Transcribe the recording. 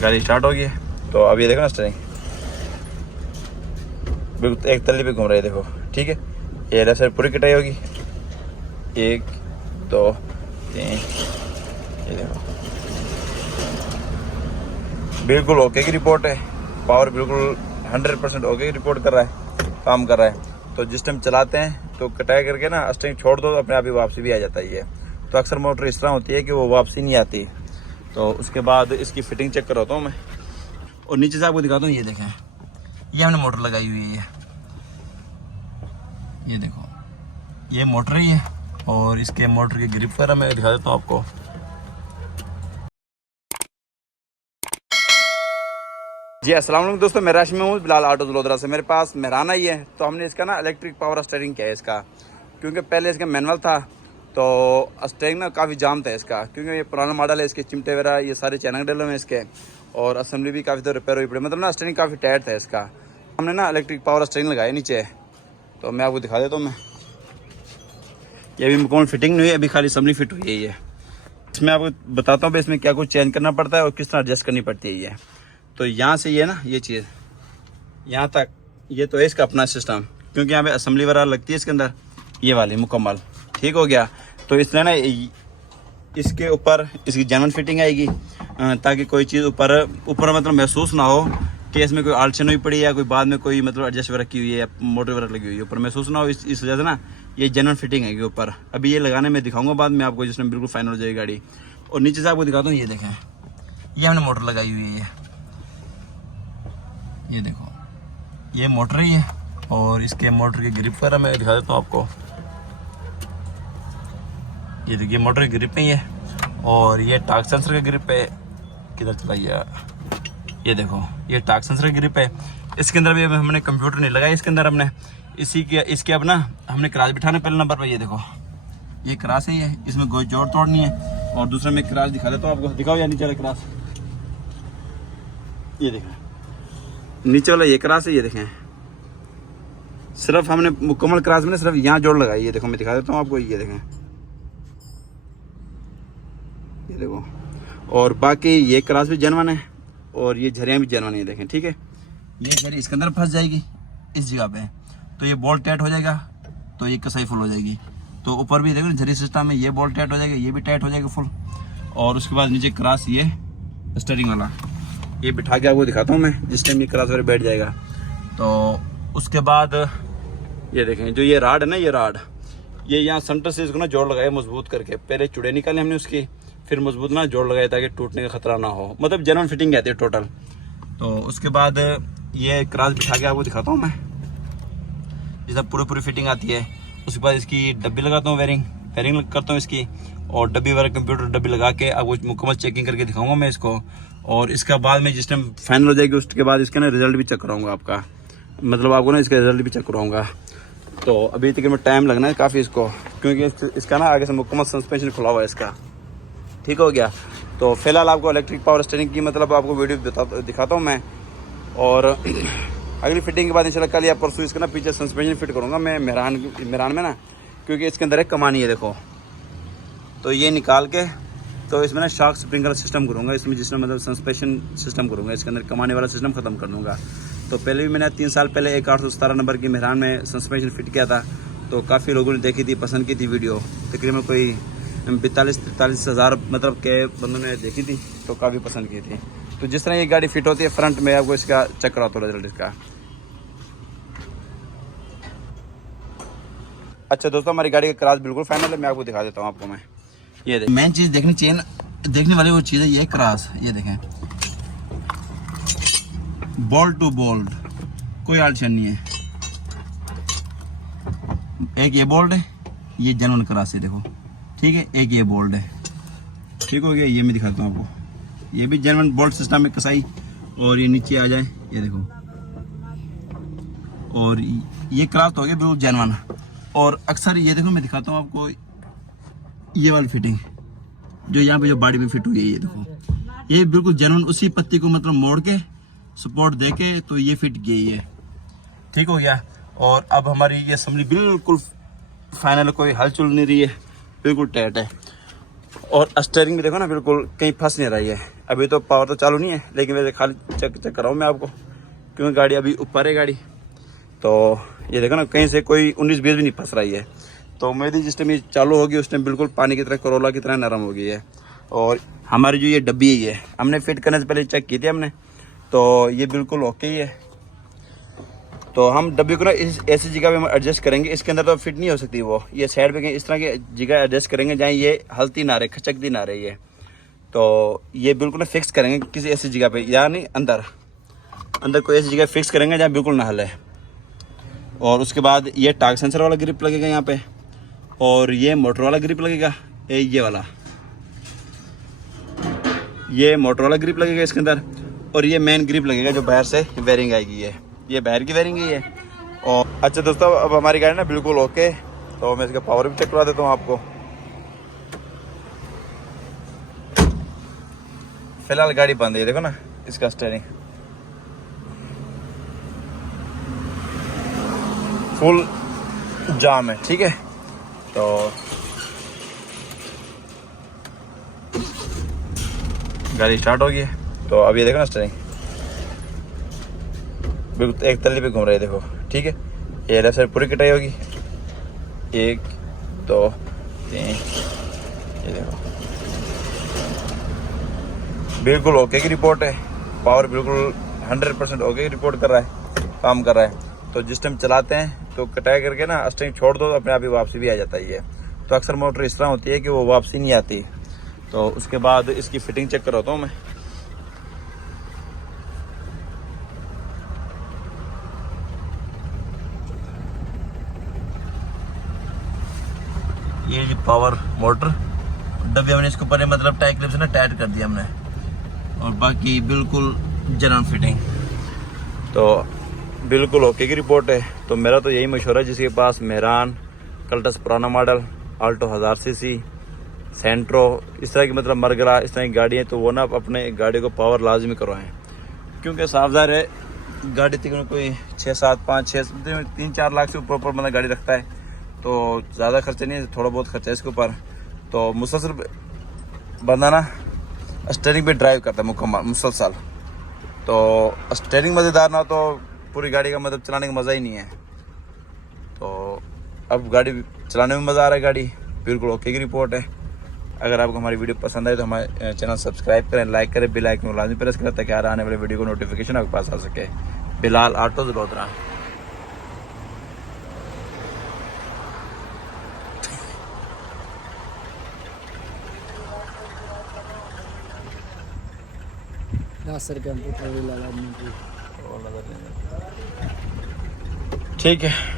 गाड़ी स्टार्ट होगी। तो अब ये देखो ना स्टीयरिंग बिल्कुल एक तल्ले पे घूम रही है, देखो ठीक है। ये लेफ्ट साइड पूरी कटाई होगी, 1 2 3, ये देखो बिल्कुल ओके की रिपोर्ट है। पावर बिल्कुल 100% ओके की रिपोर्ट कर रहा है, काम कर रहा है। तो जिस टाइम चलाते हैं तो कटाई करके ना स्टीयरिंग छोड़ दो तो अपने आप ही वापसी भी आ जाता है ये। तो अक्सर मोटर इस तरह होती है कि वो वापसी नहीं आती। तो उसके बाद इसकी फिटिंग चेक करवाता हूँ मैं, और नीचे से आपको दिखाता हूँ। ये देखें, ये हमने मोटर लगाई हुई है, ये देखो ये मोटर ही है। और इसके मोटर की ग्रिप वगैरह मैं दिखा देता हूँ आपको। जी अस्सलाम वालेकुम दोस्तों, मैं राशि में हूँ बिलाल ऑटो वडोदरा से। मेरे पास मेहराना ही है। तो हमने इसका ना इलेक्ट्रिक पावर स्टीयरिंग किया है इसका, क्योंकि पहले इसका मैनुअल था तो स्टीयरिंग ना काफ़ी जाम था इसका, क्योंकि ये पुराना मॉडल है। इसके चिमटे वगैरह ये सारे चैनल डले हुए हैं इसके, और असेंबली भी काफ़ी तो रिपेयर हुई पड़ी, मतलब ना स्टीयरिंग काफ़ी टाइट था इसका। हमने ना इलेक्ट्रिक पावर स्टीयरिंग लगाया नीचे, तो मैं आपको दिखा देता हूँ। मैं ये अभी मुकम्मल फिटिंग नहीं हुई, अभी खाली असेंबली फिट हुई है ये। इसमें आपको बताता हूँ इसमें क्या कुछ चेंज करना पड़ता है और किस तरह एडजस्ट करनी पड़ती है ये। तो यहाँ से ये ना ये चीज़ यहाँ तक, ये तो है इसका अपना सिस्टम, क्योंकि यहाँ पे असेंबली वगैरह लगती है इसके अंदर, ये वाली मुकम्मल ठीक हो गया। तो इसलिए ना इसके ऊपर इसकी जेन्युइन फिटिंग आएगी, ताकि कोई चीज़ ऊपर मतलब महसूस ना हो कि इसमें कोई आलचन हुई पड़ी है, कोई बाद में कोई मतलब एडजस्ट वगैरह की हुई है या मोटर वगैरह लगी हुई है, ऊपर महसूस ना हो। इस वजह से ना ये जेन्युइन फिटिंग है ऊपर। अभी ये लगाने में दिखाऊंगा बाद में आपको, जिसमें बिल्कुल फाइनल हो जाएगी गाड़ी। और नीचे से आपको दिखाता हूँ, ये देखें ये हमने मोटर लगाई हुई है, ये देखो ये मोटर ही है। और इसके मोटर की ग्रिप वगैरह मैं दिखा देता हूँ आपको। ये देखिए मोटर की ग्रिप ही है, और ये टॉर्क सेंसर का ग्रिप है। किधर चला गया, ये देखो ये टॉर्क सेंसर की ग्रिप है। इसके अंदर भी हमने कंप्यूटर नहीं लगाया, इसके अंदर हमने इसके अब ना हमने क्रॉस बिठाने पहले नंबर पर। ये देखो ये क्रॉस ही है, इसमें कोई जोड़ तोड़ नहीं है। और दूसरा मैं क्रॉस दिखा देता हूँ आपको, दिखाओ या नीचे वाला क्रॉस, ये देखो नीचे वाला ये क्रॉस है। ये देखें सिर्फ हमने मुकम्मल क्रॉस में सिर्फ यहाँ जोड़ लगाई, ये देखो मैं दिखा देता हूँ आपको, ये देखें ये देखो। और बाकी ये क्रॉस भी जेन्युइन है, और ये झरियाँ भी जेन्युइन है, देखें ठीक है। ये झरी इसके अंदर फंस जाएगी इस जगह पे, तो ये बोल्ट टाइट हो जाएगा, तो ये कसाई फुल हो जाएगी। तो ऊपर भी देखो झरी सिस्टम है, ये बोल्ट टाइट हो जाएगा, ये भी टाइट हो जाएगा फुल। और उसके बाद नीचे क्रॉस ये स्टीयरिंग वाला, ये बिठा के आपको दिखाता हूँ मैं, जिस टाइम ये क्रॉस वगैरह बैठ जाएगा। तो उसके बाद ये देखें जो ये राड है ना, ये राड ये यहाँ सेंटर से इसको ना जोड़ लगाए मजबूत करके। पहले चुड़े निकाले हमने उसकी, फिर मजबूत ना जोड़ लगाए ताकि टूटने का खतरा ना हो, मतलब जेन्युइन फिटिंग कहते हैं टोटल। तो उसके बाद ये क्रॉस बिठा के आपको दिखाता हूँ मैं, जिससे पूरी फिटिंग आती है। उसके बाद इसकी डब्बी लगाता हूँ, वेरिंग करता हूँ इसकी, और डब्बी वगैरह कंप्यूटर डब्बी लगा के आपको मुकम्मल चेकिंग करके दिखाऊंगा मैं इसको। और इसका बाद में जिस टाइम फाइनल हो जाएगी उसके बाद इसका ना रिजल्ट भी चेक कराऊंगा आपका, मतलब आपको ना इसका रिजल्ट भी चेक कराऊंगा। तो अभी तक में टाइम लगना है काफ़ी इसको, क्योंकि इसका ना आगे से मुकम्मल सस्पेंशन खुला हुआ है इसका, ठीक हो गया। तो फिलहाल आपको इलेक्ट्रिक पावर स्टीयरिंग की मतलब आपको वीडियो दिखाता हूँ मैं। और अगली फिटिंग के बाद इंशाल्लाह कल या परसों इसका ना पीछे सस्पेंशन फिट करूँगा मैं मेहरान में ना, क्योंकि इसके अंदर एक कमानी है देखो। तो ये निकाल के तो इसमें ना शॉक स्प्रिंकलर सिस्टम करूँगा इसमें, जिसमें मतलब सस्पेंशन सिस्टम करूँगा इसके अंदर, कमाने वाला सिस्टम ख़त्म कर दूँगा। तो पहले भी मैंने 3 साल पहले एक 817 नंबर की मेहरान में सस्पेंशन फिट किया था, तो काफ़ी लोगों ने देखी थी, पसंद की थी वीडियो। तकरीबन कोई 42-43 हज़ार मतलब के बंदों ने देखी थी, तो काफ़ी पसंद की थी। तो जिस तरह ये गाड़ी फिट होती है फ्रंट में, आपको इसका चेक कराता हूँ रिजल्ट इसका। अच्छा दोस्तों, हमारी गाड़ी का क्रॉस बिल्कुल फाइनल है, मैं आपको दिखा देता हूँ आपको मैं। ये मेन चीज़ देखनी चाहिए ना, देखने वाली वो चीज़ है ये क्रॉस, ये देखें बोल्ट टू बोल्ट कोई आलचन नहीं है। एक ये बोल्ट है, ये जेन्युइन क्रॉस है देखो ठीक है। एक ये बोल्ट है, ठीक हो गया। ये मैं दिखाता हूँ आपको, ये भी जेन्युइन बोल्ट सिस्टम में कसाई। और ये नीचे आ जाए, ये देखो, और ये क्रॉस हो गया बिल्कुल जेन्युइन। और अक्सर ये देखो मैं दिखाता हूँ आपको, ये वाली फिटिंग जो यहाँ पे जो बॉडी में फिट हुई है, ये देखो ये बिल्कुल जेन्युइन उसी पत्ती को मतलब मोड़ के सपोर्ट दे के तो ये फिट गई है, ठीक हो गया। और अब हमारी ये असेंबली बिल्कुल फाइनल, कोई हलचल नहीं रही है, बिल्कुल टाइट है। और स्टीयरिंग भी देखो ना, बिल्कुल कहीं फंस नहीं रही है। अभी तो पावर तो चालू नहीं है, लेकिन वैसे खाली चेक कर रहा हूँ मैं आपको, क्योंकि गाड़ी अभी ऊपर है गाड़ी। तो ये देखो ना, कहीं से कोई 19-20 भी नहीं फंस रही है। तो मेरी जिस टाइम ये चालू होगी उस टाइम बिल्कुल पानी की तरह, करोला की तरह नरम हो गई है। और हमारी जो ये डब्बी है, हमने फिट करने से पहले चेक की थी हमने, तो ये बिल्कुल ओके ही है। तो हम डब्बी को ना इस ऐसी जगह पे हम एडजस्ट करेंगे, इसके अंदर तो फिट नहीं हो सकती वो, ये साइड पे कहीं इस तरह की जगह एडजस्ट करेंगे जहाँ ये हलती ना रहे, खचकती ना रही है। तो ये बिल्कुल ना फिक्स करेंगे किसी ऐसी जगह पे, यानी अंदर कोई ऐसी जगह फिक्स करेंगे जहाँ बिल्कुल ना हले। और उसके बाद ये टार्क सेंसर वाला ग्रिप लगेगा यहाँ पे, और ये मोटर वाला ग्रिप लगेगा, ये वाला, ये मोटर वाला ग्रिप लगेगा इसके अंदर। और ये मेन ग्रिप लगेगा जो बाहर से वायरिंग आएगी, ये बाहर की वायरिंग ही है। और अच्छा दोस्तों, अब हमारी गाड़ी ना बिल्कुल ओके, तो मैं इसका पावर भी चेक करवा देता हूँ आपको। फिलहाल गाड़ी बंद है, देखो ना इसका स्टीयरिंग फुल जाम है, ठीक है। तो गाड़ी स्टार्ट हो गई है। तो अब ये देखो ना, स्टीयरिंग बिल्कुल एक तल्ले पे घूम रही है, देखो, ठीक है। ये लेफ्ट साइड पूरी कटाई होगी, 1 2 3, ये देखो बिल्कुल ओके की रिपोर्ट है। पावर बिल्कुल 100% ओके की रिपोर्ट कर रहा है, काम कर रहा है। तो जिस टाइम चलाते हैं तो कटाई करके ना स्टीयरिंग छोड़ दो, तो अपने आप ही वापसी भी आ जाता है ये। तो अक्सर मोटर इस तरह होती है कि वो वापसी नहीं आती। तो उसके बाद इसकी फिटिंग चेक करवाता हूँ मैं। ये जी पावर मोटर डब्बी हमने इसके ऊपर मतलब टाई क्लिप से ना टाइट कर दिया हमने, और बाकी बिल्कुल जनरल फिटिंग। तो बिल्कुल ओके की रिपोर्ट है। तो मेरा तो यही मशवरा है, जिसके पास मेहरान, कल्टस पुराना मॉडल, आल्टो 1000 सीसी, सेंट्रो, इस तरह की मतलब मरगरा, इस तरह की गाड़ी है, तो वो ना अपने गाड़ी को पावर लाजमी करवाएं। क्योंकि साफदार है गाड़ी तकरीबन कोई 3-4 लाख से ऊपर मतलब गाड़ी रखता है, तो ज़्यादा खर्चा नहीं है, थोड़ा बहुत खर्चा है इसके ऊपर। तो मुसलसल बंदा ना स्टीयरिंग पे ड्राइव करता है मुकम्मल मुसलसल। तो स्टीयरिंग मज़ेदार ना हो तो पूरी गाड़ी का मतलब चलाने का मज़ा ही नहीं है। तो अब गाड़ी चलाने में मज़ा आ रहा है, गाड़ी बिल्कुल ओके की रिपोर्ट है। अगर आपको हमारी वीडियो पसंद आए तो हमारे चैनल सब्सक्राइब करें, लाइक करें, बेल आइकन को लाजमी प्रेस करें, ताकि हर आने वाले वीडियो को नोटिफिकेशन आपके पास आ सके। बिलाल ऑटोज लोधरा। कंप्यूटर ठीक है।